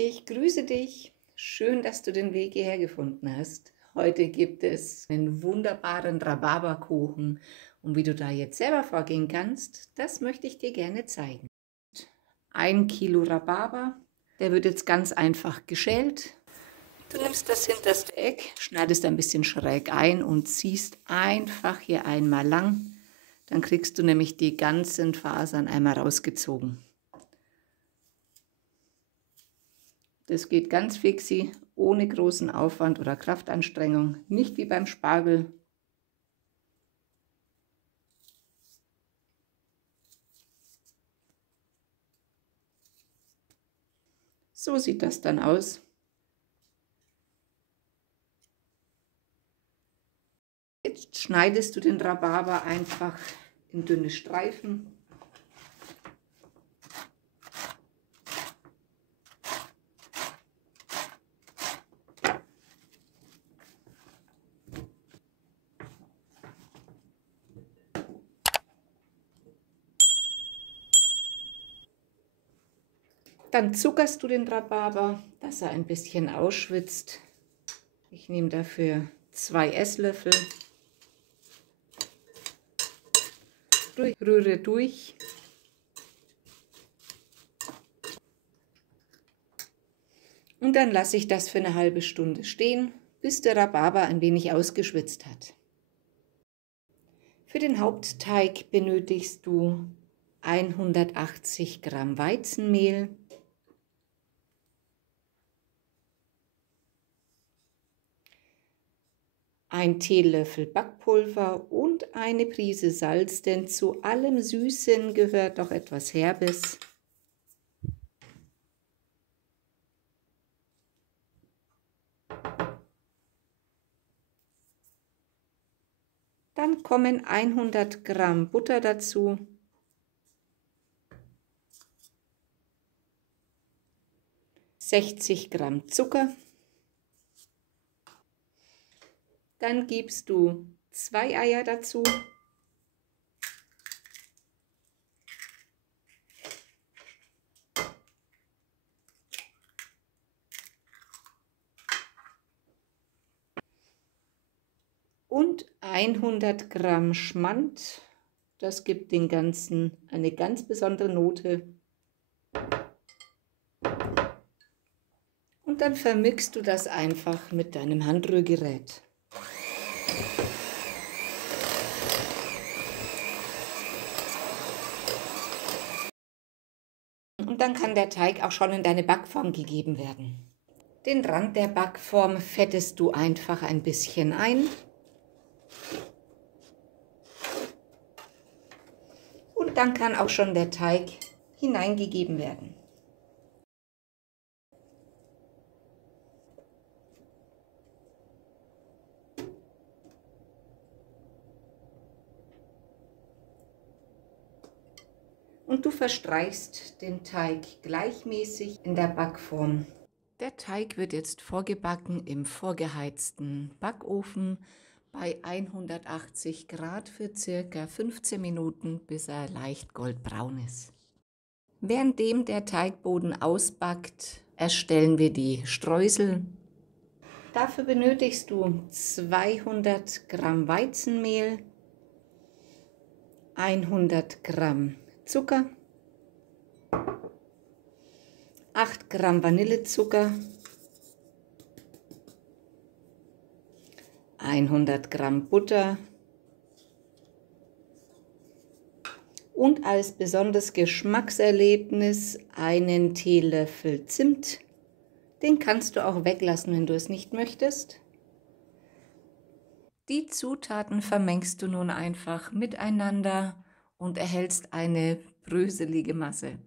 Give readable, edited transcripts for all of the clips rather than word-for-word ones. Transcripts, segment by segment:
Ich grüße dich. Schön, dass du den Weg hierher gefunden hast. Heute gibt es einen wunderbaren Rhabarberkuchen. Und wie du da jetzt selber vorgehen kannst, das möchte ich dir gerne zeigen. 1 Kilo Rhabarber, der wird jetzt ganz einfach geschält. Du nimmst das hinterste Eck, schneidest ein bisschen schräg ein und ziehst einfach hier einmal lang. Dann kriegst du nämlich die ganzen Fasern einmal rausgezogen. Das geht ganz fixi, ohne großen Aufwand oder Kraftanstrengung, nicht wie beim Spargel. So sieht das dann aus. Jetzt schneidest du den Rhabarber einfach in dünne Streifen. Dann zuckerst du den Rhabarber, dass er ein bisschen ausschwitzt. Ich nehme dafür 2 Esslöffel. Rühre durch. Und dann lasse ich das für eine halbe Stunde stehen, bis der Rhabarber ein wenig ausgeschwitzt hat. Für den Hauptteig benötigst du 180 Gramm Weizenmehl, ein Teelöffel Backpulver und eine Prise Salz, denn zu allem Süßen gehört auch etwas Herbes. Dann kommen 100 Gramm Butter dazu, ,60 Gramm Zucker. Dann gibst du 2 Eier dazu, und 100 Gramm Schmand. Das gibt den Ganzen eine ganz besondere Note. Und dann vermixst du das einfach mit deinem Handrührgerät. Und dann kann der Teig auch schon in deine Backform gegeben werden. Den Rand der Backform fettest du einfach ein bisschen ein. Und dann kann auch schon der Teig hineingegeben werden. Und du verstreichst den Teig gleichmäßig in der Backform. Der Teig wird jetzt vorgebacken im vorgeheizten Backofen bei 180 Grad für ca. 15 Minuten, bis er leicht goldbraun ist. Währenddem der Teigboden ausbackt, erstellen wir die Streusel. Dafür benötigst du 200 Gramm Weizenmehl, 100 Gramm Zucker, 8 Gramm Vanillezucker, 100 Gramm Butter und als besonderes Geschmackserlebnis einen Teelöffel Zimt. Den kannst du auch weglassen, wenn du es nicht möchtest. Die Zutaten vermengst du nun einfach miteinander und erhältst eine bröselige Masse.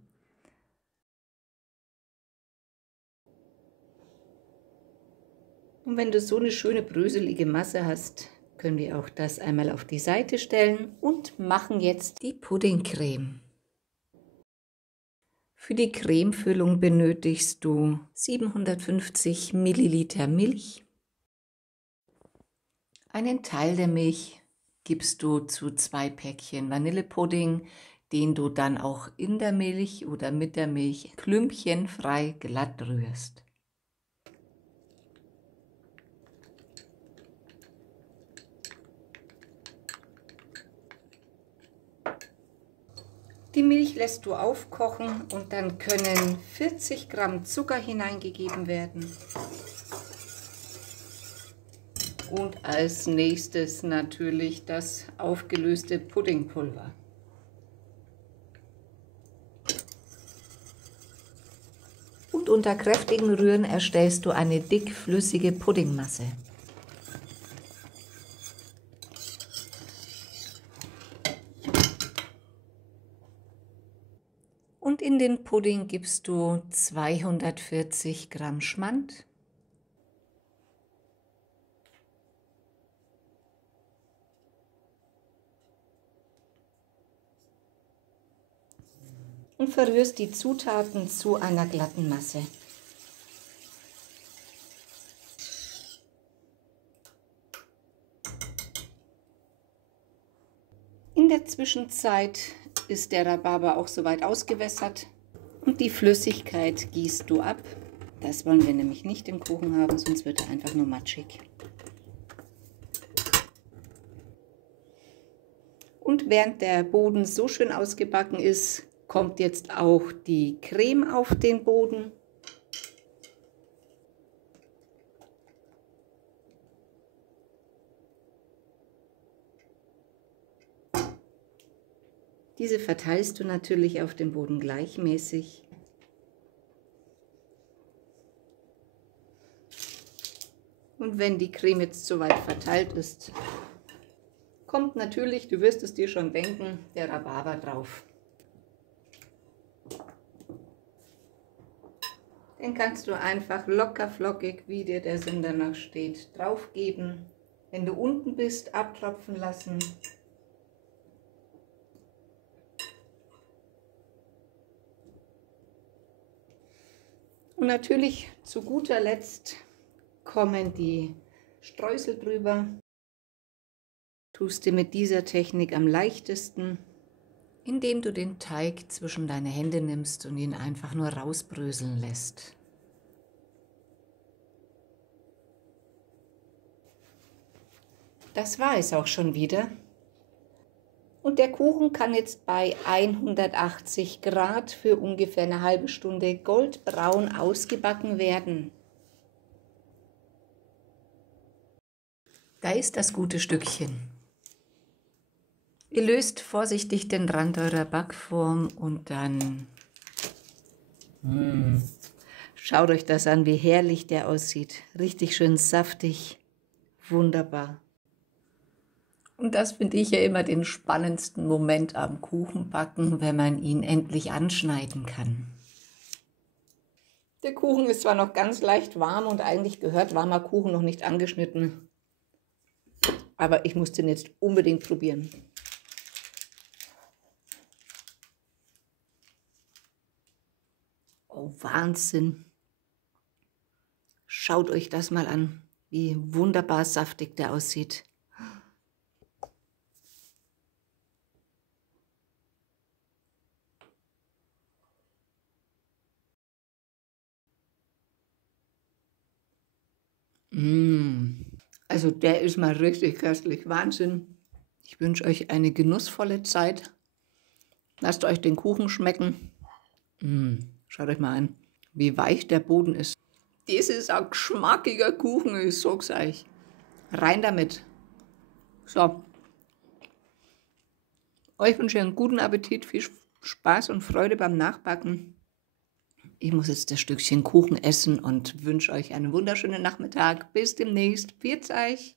Und wenn du so eine schöne bröselige Masse hast, können wir auch das einmal auf die Seite stellen und machen jetzt die Puddingcreme. Für die Cremefüllung benötigst du 750 Milliliter Milch. Einen Teil der Milch gibst du zu 2 Päckchen Vanillepudding, den du dann auch in der Milch oder mit der Milch klümpchenfrei glatt rührst. Die Milch lässt du aufkochen und dann können 40 Gramm Zucker hineingegeben werden. Und als nächstes natürlich das aufgelöste Puddingpulver. Und unter kräftigem Rühren erstellst du eine dickflüssige Puddingmasse. Und in den Pudding gibst du 240 Gramm Schmand, und verrührst die Zutaten zu einer glatten Masse. In der Zwischenzeit ist der Rhabarber auch soweit ausgewässert und die Flüssigkeit gießt du ab. Das wollen wir nämlich nicht im Kuchen haben, sonst wird er einfach nur matschig. Und während der Boden so schön ausgebacken ist, kommt jetzt auch die Creme auf den Boden. Diese verteilst du natürlich auf dem Boden gleichmäßig. Und wenn die Creme jetzt soweit verteilt ist, kommt natürlich, du wirst es dir schon denken, der Rhabarber drauf. Den kannst du einfach locker flockig, wie dir der Sinn danach steht, drauf geben. Wenn du unten bist, abtropfen lassen. Und natürlich zu guter Letzt kommen die Streusel drüber. Tust du mit dieser Technik am leichtesten, indem du den Teig zwischen deine Hände nimmst und ihn einfach nur rausbröseln lässt. Das war es auch schon wieder. Und der Kuchen kann jetzt bei 180 Grad für ungefähr eine halbe Stunde goldbraun ausgebacken werden. Da ist das gute Stückchen. Ihr löst vorsichtig den Rand eurer Backform und dann schaut euch das an, wie herrlich der aussieht. Richtig schön saftig, wunderbar. Und das finde ich ja immer den spannendsten Moment am Kuchenbacken, wenn man ihn endlich anschneiden kann. Der Kuchen ist zwar noch ganz leicht warm und eigentlich gehört warmer Kuchen noch nicht angeschnitten, aber ich muss den jetzt unbedingt probieren. Oh, Wahnsinn! Schaut euch das mal an, wie wunderbar saftig der aussieht. Also der ist mal richtig köstlich. Wahnsinn. Ich wünsche euch eine genussvolle Zeit. Lasst euch den Kuchen schmecken. Schaut euch mal an, wie weich der Boden ist. Das ist ein geschmackiger Kuchen, ich sag's euch. Rein damit. So. Euch wünsche ich einen guten Appetit, viel Spaß und Freude beim Nachbacken. Ich muss jetzt das Stückchen Kuchen essen und wünsche euch einen wunderschönen Nachmittag. Bis demnächst. Pfiat euch.